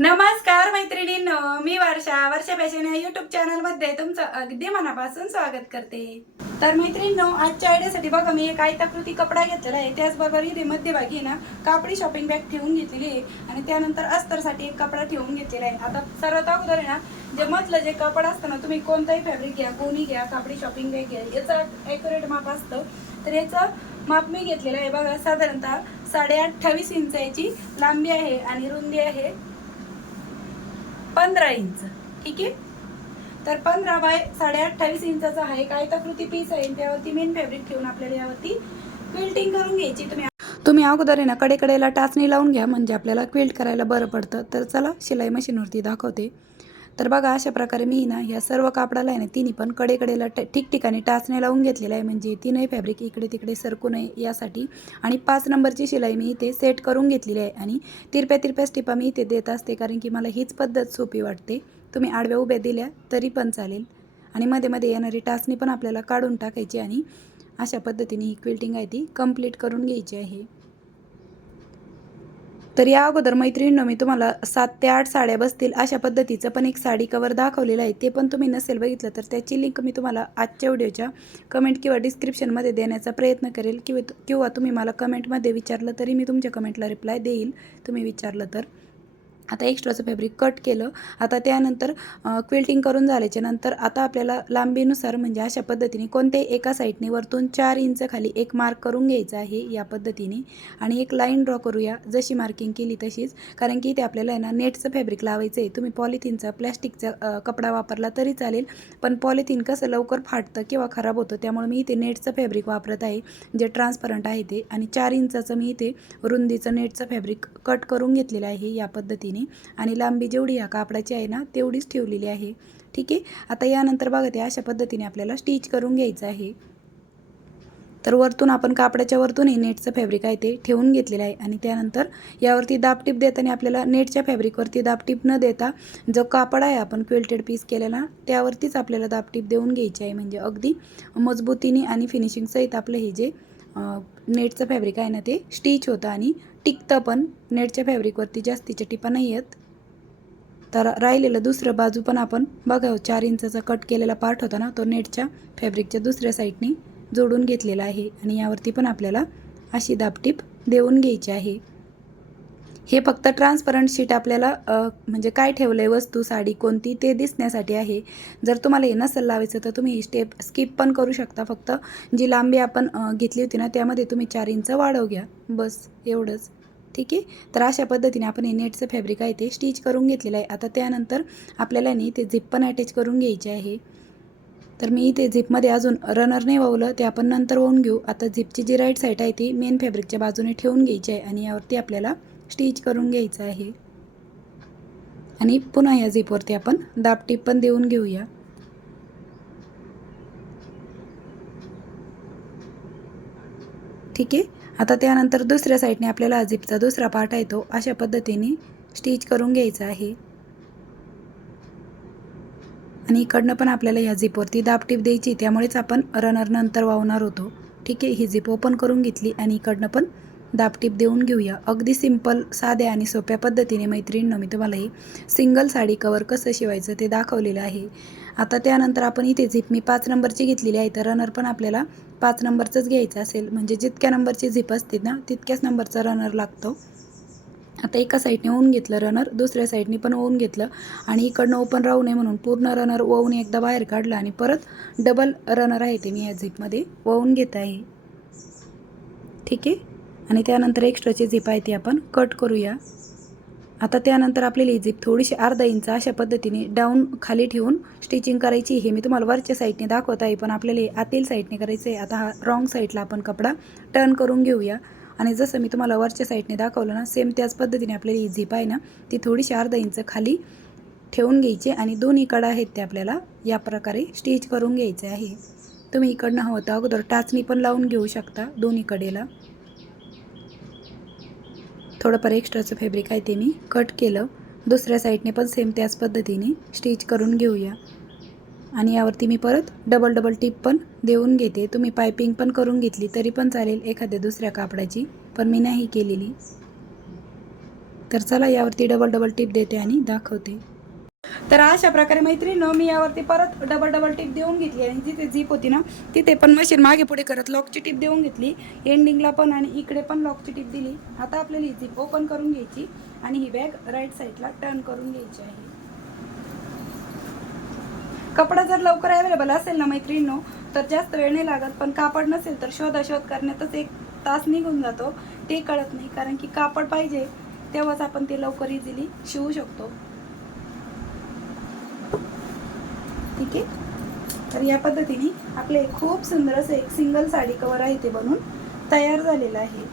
नमस्कार मैत्रिणींनो मी वर्षा. वर्षा फॅशन या युट्यूब चॅनलमध्ये तुमचं अगदी मनापासून स्वागत करते. तर मैत्रिणींनो आजच्या आयडियासाठी बघा मी एक आयताकृती कपडा घेतलेला आहे. त्याचबरोबर इथे मध्यभागी ना कापडी शॉपिंग बॅग ठेवून घेतलेली आहे. आणि त्यानंतर अस्तरसाठी एक कपडा ठेवून घेतलेला आहे. आता सर्वात अगोदर आहे ना जे मधलं जे कपडा असतं ना तुम्ही कोणताही फॅब्रिक घ्या कोणी घ्या कापडी शॉपिंग बॅग घ्या याचं ॲक्युरेट माप असतं. तर याचं माप मी घेतलेलं आहे. बघा साधारणतः साडे अठ्ठावीस इंचाची लांबी आहे आणि रुंदी आहे पंधरा इंच. ठीक आहे? तर पंधरा बाय साडे अठ्ठावीस इंचाचा हा एक आयताकृती पीस आहे. त्यावरती मेन फॅब्रिक ठेवून आपल्याला यावरती क्विल्टिंग करून घ्यायची. तुम्ही तुम्ही अगोदर आहे ना कडेकडेला टाचणी लावून घ्या. म्हणजे आपल्याला क्विल्ट करायला बरं पडतं. तर चला शिलाई मशीनवरती दाखवते. तर बघा अशा प्रकारे मी ना ह्या सर्व कापडाला आहे ना तिन्ही पण कडेकडेला ट ठिकठिकाणी टाचणे लावून घेतलेलं आहे. म्हणजे तीनही फॅब्रिक इकडे तिकडे सरकू नये यासाठी. आणि पाच नंबरची शिलाई मी इथे सेट करून घेतलेली आहे. आणि तिरप्या तिरप्या स्टिपा मी इथे देत असते कारण की मला हीच पद्धत सोपी वाटते. तुम्ही आडव्या उभ्या दिल्या तरी पण चालेल. आणि मध्ये मध्ये येणारी टाचणी पण आपल्याला काढून टाकायची आणि अशा पद्धतीने ही क्विल्टिंग आहे ती कंप्लीट करून घ्यायची आहे. तर या अगोदर मैत्रिणींनो मी तुम्हाला सात ते आठ साड्या बसतील अशा पद्धतीचं पण एक साडी कवर दाखवलेलं आहे. ते पण तुम्ही नसेल बघितलं तर त्याची लिंक मी तुम्हाला आजच्या व्हिडिओच्या कमेंट किंवा डिस्क्रिप्शनमध्ये देण्याचा प्रयत्न करेल. किंवा किंवा तुम्ही मला कमेंटमध्ये विचारलं तरी मी तुमच्या कमेंटला रिप्लाय देईल. तुम्ही विचारलं तर. आता एक्स्ट्राचं फॅब्रिक कट केलं. आता त्यानंतर क्विल्टिंग करून झाल्याच्यानंतर आता आपल्याला लांबीनुसार म्हणजे अशा पद्धतीने कोणत्याही एका साईडने वरतून चार इंच खाली एक मार्क करून घ्यायचं आहे या पद्धतीने. आणि एक लाईन ड्रॉ करूया जशी मार्किंग केली तशीच. कारण की इथे आपल्याला आहे ना नेटचं फॅब्रिक लावायचं आहे तुम्ही पॉलिथिनचा प्लॅस्टिकचा कपडा वापरला तरी चालेल. पण पॉलिथिन कसं लवकर फाटतं किंवा खराब होतं त्यामुळे मी इथे नेटचं फॅब्रिक वापरत आहे. जे ट्रान्सपरंट आहे ते. आणि चार इंचाचं मी इथे रुंदीचं नेटचं फॅब्रिक कट करून घेतलेलं आहे या पद्धतीने. आणि लांबी जेवढी ह्या कापडाची आहे ना तेवढीच ठेवलेली आहे. ठीक आहे? आता यानंतर बघा ते अशा पद्धतीने आपल्याला स्टिच करून घ्यायचं आहे. तर वरतून आपण कापडाच्या वरतून हे नेटचं फॅब्रिक आहे ते ठेवून घेतलेलं आहे. आणि त्यानंतर यावरती दाबटीप देताना आपल्याला नेटच्या फॅब्रिकवरती दाबटीप न देता जो कापड आहे आपण क्विल्टेड पीस केलेला त्यावरतीच आपल्याला दाबटीप देऊन घ्यायची आहे. म्हणजे अगदी मजबूतीने आणि फिनिशिंगसहित आपलं हे जे नेटचं फॅब्रिक आहे ना ते स्टिच होतं आणि टिकतं पण. नेटच्या फॅब्रिकवरती जास्तीच्या टिपा नाही आहेत. तर राहिलेलं दुसरं बाजू पण आपण बघा चार इंचाचा कट केलेला पार्ट होता ना तो नेटच्या फॅब्रिकच्या दुसऱ्या साईडनी जोडून घेतलेला आहे. आणि यावरती पण आपल्याला अशी दाबटीप देऊन घ्यायची आहे. हे फक्त ट्रान्सपरंट शीट आपल्याला म्हणजे काय ठेवलं आहे वस्तू साडी कोणती ते दिसण्यासाठी आहे. जर तुम्हाला हे नसेल लावायचं तर तुम्ही ही स्टेप स्किप पण करू शकता फक्त. जी लांबी आपण घेतली होती ना त्यामध्ये तुम्ही चार इंच वाढव घ्या. बस एवढंच. ठीक आहे? तर अशा पद्धतीने आपण हे नेटचं फॅब्रिक आहे ते स्टिच करून घेतलेलं आहे. आता त्यानंतर आपल्याला नाही ते झिप पण अटॅच करून घ्यायचे आहे. तर मी इथे झिपमध्ये अजून रनर नाही वावलं ते आपण नंतर वाहून घेऊ. आता झिपची जी राईट साईड आहे ती मेन फॅब्रिकच्या बाजूने ठेवून घ्यायची आहे आणि यावरती आपल्याला स्टिच करून घ्यायचं आहे. आणि पुन्हा या झिपवरती आपण दापटीप पण देऊन घेऊया. ठीक आहे? आता त्यानंतर दुसऱ्या साईडने आपल्याला झिपचा दुसरा पार्ट आहे तो अशा पद्धतीने स्टिच करून घ्यायचा आहे. आणि इकडनं पण आपल्याला ह्या झिपवरती दाबटीप द्यायची त्यामुळेच आपण रनर नंतर वावणार होतो. ठीक आहे? ही झिप ओपन करून घेतली आणि इकडनं पण दाबटीप देऊन घेऊया. अगदी सिंपल साध्या आणि सोप्या पद्धतीने मैत्रिणीनं मी तुम्हाला हे सिंगल साडी कवर कसं शिवायचं ते दाखवलेलं आहे. आता त्यानंतर आपण इथे झिप मी पाच नंबरची घेतलेली आहे तर रनर पण आपल्याला पाच नंबरचंच घ्यायचं असेल. म्हणजे जितक्या नंबरची झिप असते ना तितक्याच नंबरचा रनर लागतो. आता एका साईडने ओवून घेतलं रनर दुसऱ्या साईडने पण ओवून घेतलं आणि इकडनं ओपन राहू नये म्हणून पूर्ण रनर ओवून एकदा बाहेर काढलं आणि परत डबल रनर आहे ते मी या झिपमध्ये ओवून घेत आहे. ठीक आहे? आणि त्यानंतर एक्स्ट्राची झिप आहे ती आपण कट करूया. आता त्यानंतर आपल्याला ही झिप थोडीशी अर्धा इंच अशा पद्धतीने डाऊन खाली ठेवून स्टिचिंग करायची हे मी तुम्हाला वरच्या साईडने दाखवत आहे पण आपल्याला आतील साईडने करायचं आहे. आता हा रॉंग साईडला आपण कपडा टर्न करून घेऊया. आणि जसं मी तुम्हाला वरच्या साईडने दाखवलं ना सेम त्याच पद्धतीने आपल्याला ही झिप आहे ना ती थोडीशी अर्धा इंच खाली ठेवून घ्यायची आणि दोन्ही कडा आहेत ते आपल्याला या प्रकारे स्टिच करून घ्यायचे आहे. तुम्ही इकडनं हवं तर अगोदर टाचणी पण लावून घेऊ शकता दोन्ही कडेला. थोडंफार एक्स्ट्राचं फॅब्रिक आहे ते मी कट केलं. दुसऱ्या साईडने पण सेम त्याच पद्धतीने स्टिच करून घेऊया. आणि यावरती मी परत डबल डबल टिप पण देऊन घेते. तुम्ही पायपिंग पण करून घेतली तरी पण चालेल एखाद्या दुसऱ्या कापडाची पण मी नाही केलेली. तर चला यावरती डबल डबल टिप देते आणि दाखवते. तर अशा प्रकारे मैत्रिणीनं मी यावरती परत डबल डबल टिप देऊन घेतली आणि जिथे झीप होती ना तिथे पण मशीन मागे पुढे करत लॉकची टिप देऊन घेतली. एंडिंगला पण आणि इकडे पण लॉकची टिप दिली. आता आपल्याला ही झीप ओपन करून घ्यायची आणि ही बॅग राईट साईडला टर्न करून घ्यायची आहे. कपडा जर लवकर अवेलेबल असेल ना मैत्रिणीनो तर जास्त वेळ नाही लागत. पण कापड नसेल तर शोधाशोध करण्यातच एक तास निघून जातो. ते कळत नाही कारण की कापड पाहिजे तेव्हाच आपण ते लवकर इझिली शिवू शकतो. ठीक आहे? तर या पद्धतीने आपले खूप सुंदर असं एक सिंगल साडी कवर आहे ते बनून तयार झालेलं आहे.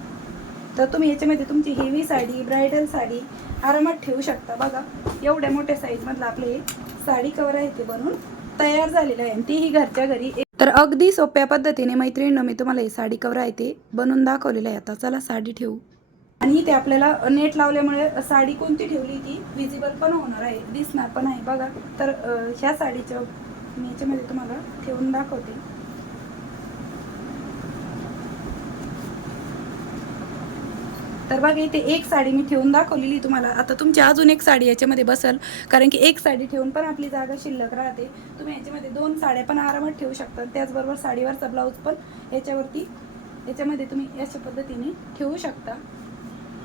तर तुम्ही याच्यामध्ये तुमची हेवी साडी ब्रायडल साडी आरामात ठेवू शकता. बघा एवढ्या मोठ्या साईजमधलं आपले हे साडी कवर आहे ते बनून तयार झालेलं आहे. आणि तीही घरच्या घरी. तर अगदी सोप्या पद्धतीने मैत्रिणीनं मी तुम्हाला हे साडी कवर आहे ते बनवून दाखवलेलं आहे. आता चला साडी ठेवू. आणि ते आपल्याला नेट लावल्यामुळे साडी कोणती ठेवली ती विजिबल पण होणार आहे दिसणार पण आहे. बघा तर ह्या साडीच्या मी याच्यामध्ये तुम्हाला ठेवून दाखवते. तर बघा इथे एक साडी मी ठेवून दाखवलेली तुम्हाला. आता तुमची अजून एक साडी याच्यामध्ये बसल कारण की एक साडी ठेवून पण आपली जागा शिल्लक राहते. तुम्ही याच्यामध्ये दोन साड्या पण आरामात ठेवू शकता. त्याचबरोबर साडीवरचा ब्लाऊज पण याच्यावरती याच्यामध्ये तुम्ही अशा पद्धतीने ठेवू शकता.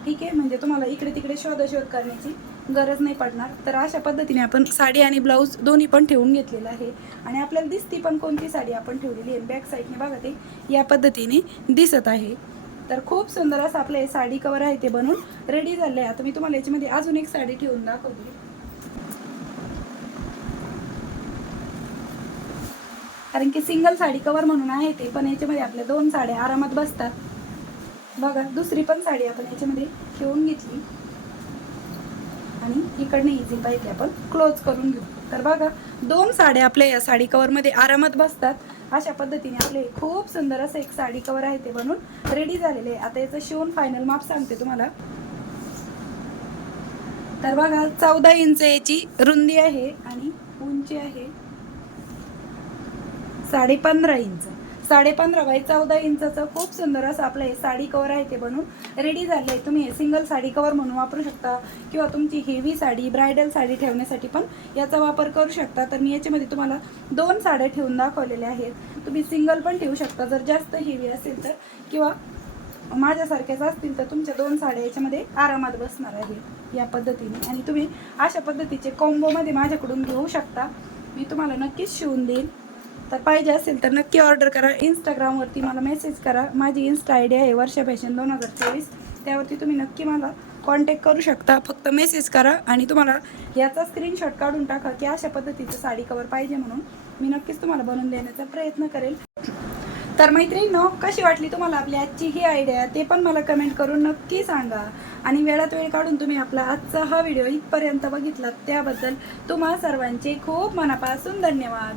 ठीक आहे? म्हणजे तुम्हाला इकडे तिकडे शोधाशोध करण्याची गरज नाही पडणार. तर अशा पद्धतीने आपण साडी आणि ब्लाऊज दोन्ही पण ठेवून घेतलेलं आहे. आणि आपल्याला दिसती पण कोणती साडी आपण ठेवलेली आहे? बॅक साईडने बघा ते. या पद्धतीने दिसत आहे. तर खूप सुंदर असं आपलं हे साडी कवर आहे ते बनून रेडी झालं आहे आता मी तुम्हाला याच्यामध्ये अजून एक साडी ठेवून दाखवते. कारण की सिंगल साडी कवर म्हणून आहे ते पण याच्यामध्ये आपल्या दोन साड्या आरामात बसतात. बघा दुसरी पण साडी आपण याच्यामध्ये ठेवून घेतली. आणि इकडनं इझी पाहिजे आपण क्लोज करून घेऊ. तर बघा दोन साड्या आपल्या या साडी कवरमध्ये आरामात बसतात. अशा पद्धतीने आपले खूप सुंदर असं एक साडी कवर आहे ते बनून रेडी झालेले आहे. आता याचं शिवून फायनल माप सांगते तुम्हाला. तर बघा चौदा इंच याची रुंदी आहे आणि उंची आहे साडे पंधरा इंच साडेपंधरा बाय चौदा इंचाचं खूप सुंदर असं आपलं हे साडी कवर आहे ते बनून रेडी झालं आहे. तुम्ही हे सिंगल साडी कवर म्हणून वापरू शकता किंवा तुमची हेवी साडी ब्रायडल साडी ठेवण्यासाठी पण याचा वापर करू शकता. तर मी याच्यामध्ये तुम्हाला दोन साड्या ठेवून दाखवलेल्या आहेत. तुम्ही सिंगल पण ठेवू शकता. जर जास्त हेवी असेल तर किंवा माझ्यासारख्याच असतील तर तुमच्या दोन साड्या याच्यामध्ये आरामात बसणार आहे या पद्धतीने. आणि तुम्ही अशा पद्धतीचे कॉम्बोमध्ये माझ्याकडून घेऊ शकता. मी तुम्हाला नक्कीच शिवून देईन. तर पाहिजे असेल तर नक्की ऑर्डर करा. इंस्टाग्रामवरती मला मेसेज करा. माझी इन्स्टा आय डी आहे वर्षा फॅशन दोन हजार चोवीस. त्यावरती तुम्ही नक्की मला कॉन्टॅक्ट करू शकता. फक्त मेसेज करा आणि तुम्हाला याचा स्क्रीनशॉट काढून टाका की अशा पद्धतीचं साडी कवर पाहिजे म्हणून मी नक्कीच तुम्हाला बनवून देण्याचा प्रयत्न करेल. तर मैत्रिणींनो कशी वाटली तुम्हाला आपली आजची ही आयडिया ते पण मला कमेंट करून नक्की सांगा. आणि वेळात वेळ काढून तुम्ही आपला आजचा हा व्हिडिओ इथपर्यंत बघितला त्याबद्दल तुम्हा सर्वांचे खूप मनापासून धन्यवाद.